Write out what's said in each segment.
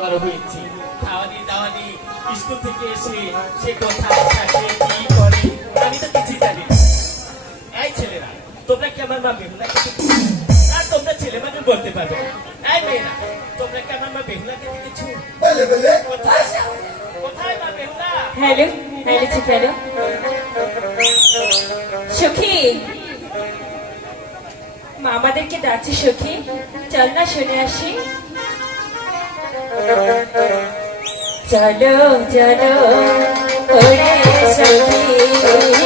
বড় হয়েছি। খাওয়ানি দাওয়ানি স্কুল থেকে এসে সে কোথায় থাকে কি করে? আমি তো কিছুই জানি এই ছেলেরা তোমরা কি আমার মা বেহুলাকে আর তোমরা ছেলে বলতে পারবে না। এই মেয়েরা তোমরা কি আমার মা বেহুলাকে দেখেছ? কোথায়? কোথায় মা বেহুলা? হ্যালো হ্যালো হ্যালো সখী মা আমাদেরকে ডাকছে সখী। চল না শুনে আসি। চলো চলো সখী।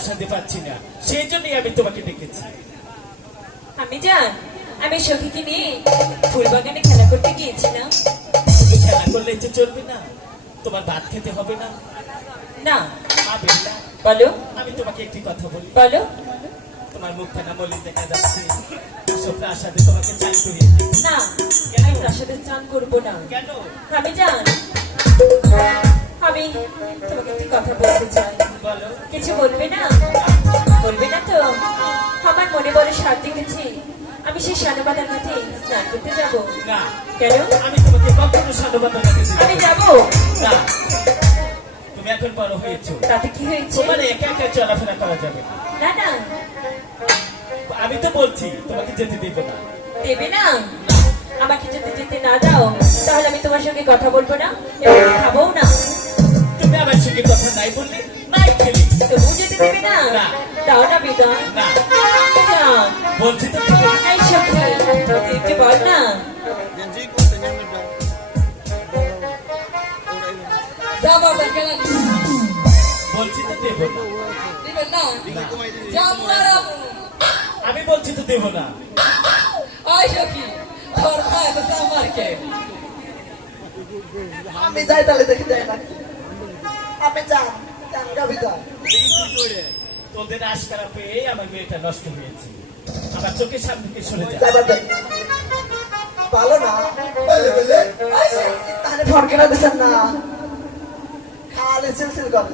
প্রাসাদে পাচ্ছি না। সেই জন্যই আমি তোমাকে ডেকেছি। আমি যান আমি সখীকে নিয়ে ফুল বাগানে খেলা করতে গিয়েছিলাম। খেলা করলে যে চলবে না? তোমার ভাত খেতে হবে না? না। বলো। আমি তোমাকে একটি কথা বলি। বলো। তোমার মুখখানা মলিন দেখা যাচ্ছে। প্রাসাদে তোমাকে চাই করিয়ে না আমি প্রাসাদে চান করব না। কেন? আমি যান কিছু বলবে না? বলবে না তো? আমার মনে বড় সাথ দেখেছি। আমি সেই সানুবাদার কাছে স্নান করতে যাব। না। কেন? আমি তোমাকে কখনো সাধুবাদ আমি যাব? না। তুমি এখন বড় হয়েছো। তাতে কি হয়েছে? তোমার একা একা চলাফেরা করা যাবে না। না না। আমি তো বলছি তোমাকে যেতে দেব না। দেবে না? আমাকে যদি যেতে না দাও। তাহলে আমি তোমার সঙ্গে কথা বলব না এবং খাব না। তুমি আমার সঙ্গে কথা নাই বললে? যেতে দেবে না। দাও না বিদায় না যান বলছি তো বল না বলছি তো দেব না আমি বলছি তো দেব না আমি যাই তাহলে দেখে যাই না আপনি যান তোদের আশকারা পেয়ে আমার মেয়েটা নষ্ট হয়েছে। আমার চোখের সামনে সরে যায় যাবার না। তাহলে ফোন কেনা দিচ্ছেন না? খালি সিলসিল করে।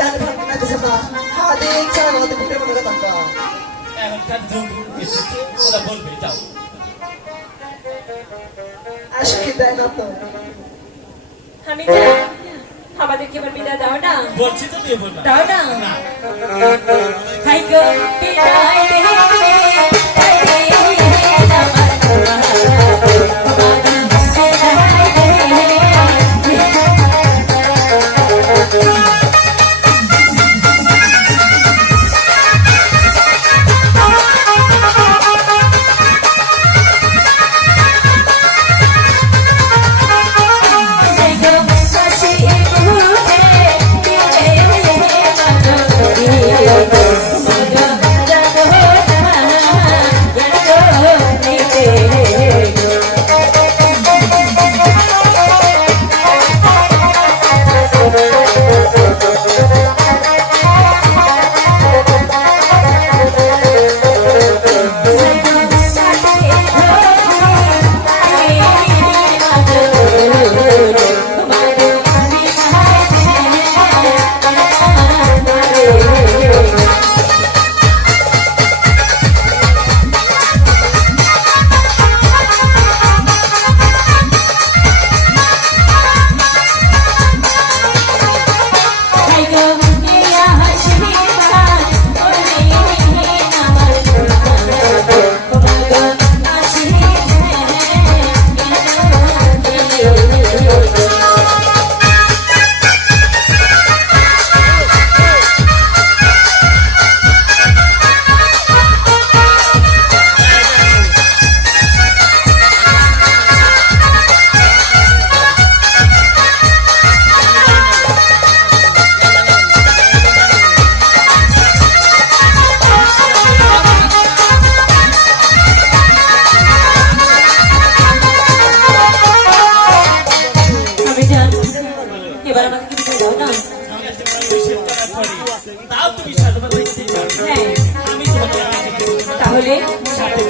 তাহলে ফোন দিচ্ছেন না? হাতে ইচ্ছা হাতে ফুটে মনে কথা এখনকার যুগ এসেছে ওরা বলবে যাও। আসে কি দেয় না তো? আমি আমাদেরকে এবার বিদায় দাও না? বলছি তো দেব না। দাও না? হাই গো বিদায় দে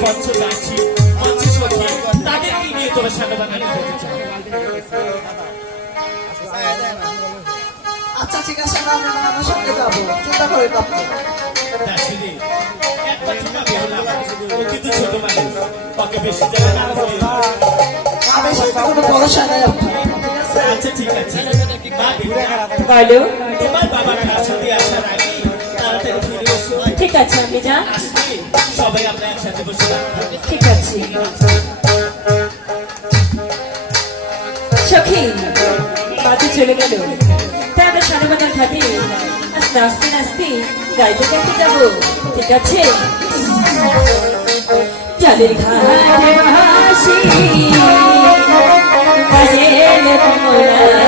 যাচ্ছি মাছি সখী তাদেরকে নিয়ে তোরা সামনে বাঙালি যেতে চাও আচ্ছা ঠিক আছে আমি আমার সঙ্গে যাব। চিন্তা করে আমার সাথে আছে আচ্ছা ঠিক আছে। মা তোমার বাবার কাছে আসার আগে তাড়াতাড়ি ফিরে এসো। ঠিক আছে আমি যা ঠিক আছে। সখী মাঝে চলে গেল। তাই আমরা সানবাজার ঘাটে আজ নাচতে নাচতে গাইতে গাইতে যাব। ঠিক আছে? চালের ঘাটে হাসি কমলা